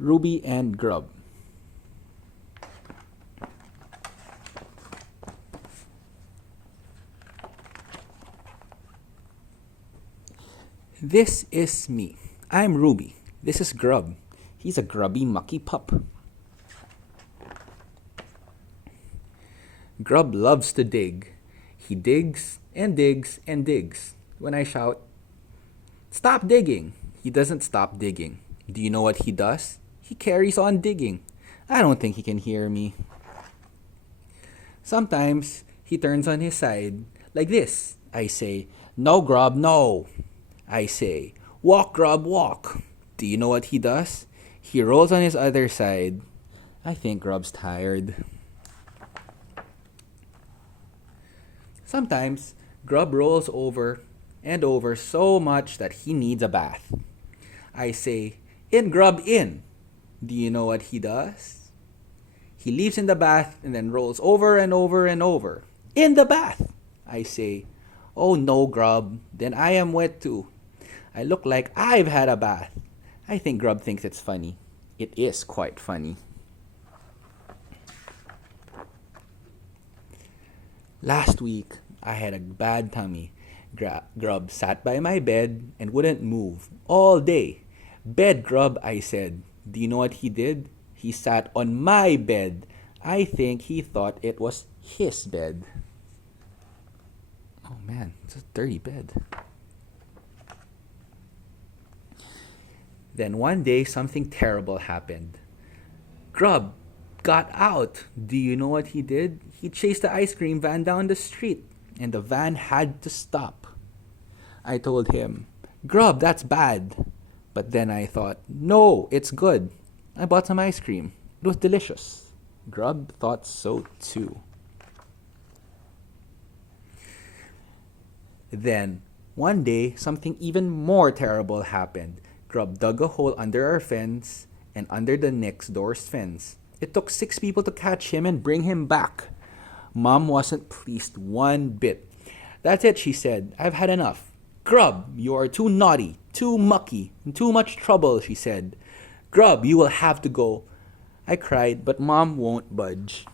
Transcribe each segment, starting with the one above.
Ruby and Grub. This is me. I'm Ruby. This is Grub. He's a grubby, mucky pup. Grub loves to dig. He digs and digs and digs. When I shout, "Stop digging!" he doesn't stop digging. Do you know what he does? He carries on digging. I don't think he can hear me. Sometimes he turns on his side, like this. I say, "No, Grub, no." I say, "Walk, Grub, walk." Do you know what he does? He rolls on his other side. I think Grub's tired. Sometimes Grub rolls over and over so much that he needs a bath. I say, "In, Grub, in." Do you know what he does? He leaves in the bath and then rolls over and over and over. "In the bath." I say, "Oh no, Grub, then I am wet too. I look like I've had a bath." I think Grub thinks it's funny. It is quite funny. Last week, I had a bad tummy. Grub sat by my bed and wouldn't move all day. "Bed, Grub," I said. Do you know what he did? He sat on my bed. I think he thought it was his bed. Oh man, it's a dirty bed. Then one day, something terrible happened. Grub got out. Do you know what he did? He chased the ice cream van down the street, and the van had to stop. I told him, "Grub, that's bad." But then I thought, no, it's good. I bought some ice cream. It was delicious. Grub thought so too. Then, one day, something even more terrible happened. Grub dug a hole under our fence and under the next door's fence. It took 6 people to catch him and bring him back. Mom wasn't pleased one bit. "That's it," she said. "I've had enough. Grub, you are too naughty, too mucky, and too much trouble," she said. "Grub, you will have to go." I cried, but Mom won't budge.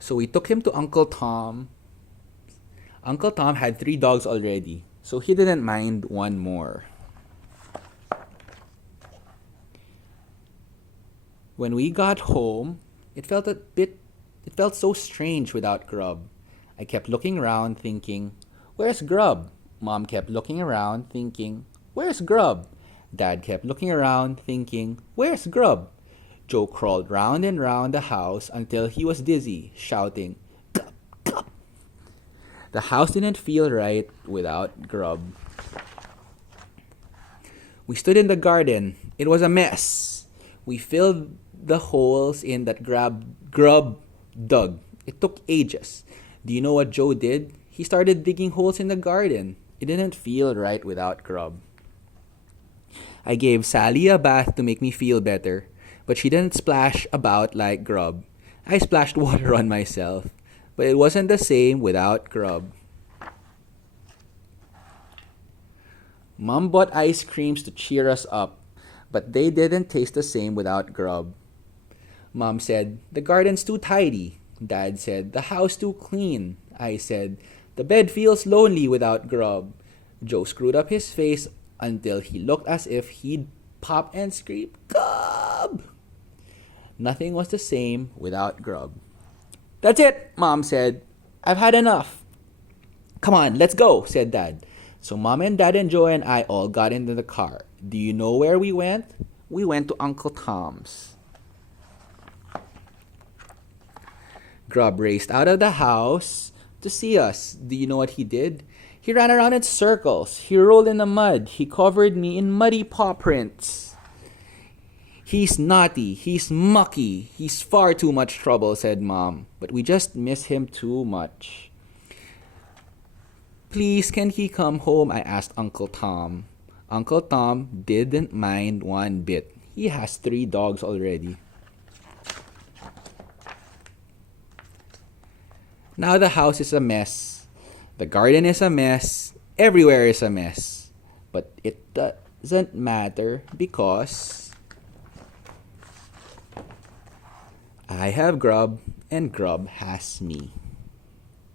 So we took him to Uncle Tom. Uncle Tom had 3 dogs already, so he didn't mind one more. When we got home, it felt so strange without Grub. I kept looking around thinking, "Where's Grub?" Mom kept looking around thinking, "Where's Grub?" Dad kept looking around thinking, "Where's Grub?" Joe crawled round and round the house until he was dizzy, shouting, "Grub, Grub." The house didn't feel right without Grub. We stood in the garden. It was a mess. We filled the holes in that Grub dug. It took ages. Do you know what Joe did? He started digging holes in the garden. It didn't feel right without Grub. I gave Sally a bath to make me feel better, but she didn't splash about like Grub. I splashed water on myself, but it wasn't the same without Grub. Mom bought ice creams to cheer us up, but they didn't taste the same without Grub. Mom said, "The garden's too tidy." Dad said, "The house too clean." I said, "The bed feels lonely without Grub." Joe screwed up his face until he looked as if he'd pop and scream, "Grub!" Nothing was the same without Grub. "That's it," Mom said. "I've had enough." "Come on, let's go," said Dad. So Mom and Dad and Joe and I all got into the car. Do you know where we went? We went to Uncle Tom's. Grub raced out of the house to see us. Do you know what he did? He ran around in circles. He rolled in the mud. He covered me in muddy paw prints. "He's naughty. He's mucky. He's far too much trouble," said Mom. But we just miss him too much. "Please, can he come home?" I asked Uncle Tom. Uncle Tom didn't mind one bit. He has 3 dogs already. Now the house is a mess. The garden is a mess. Everywhere is a mess. But doesn't matter because I have Grub and Grub has me.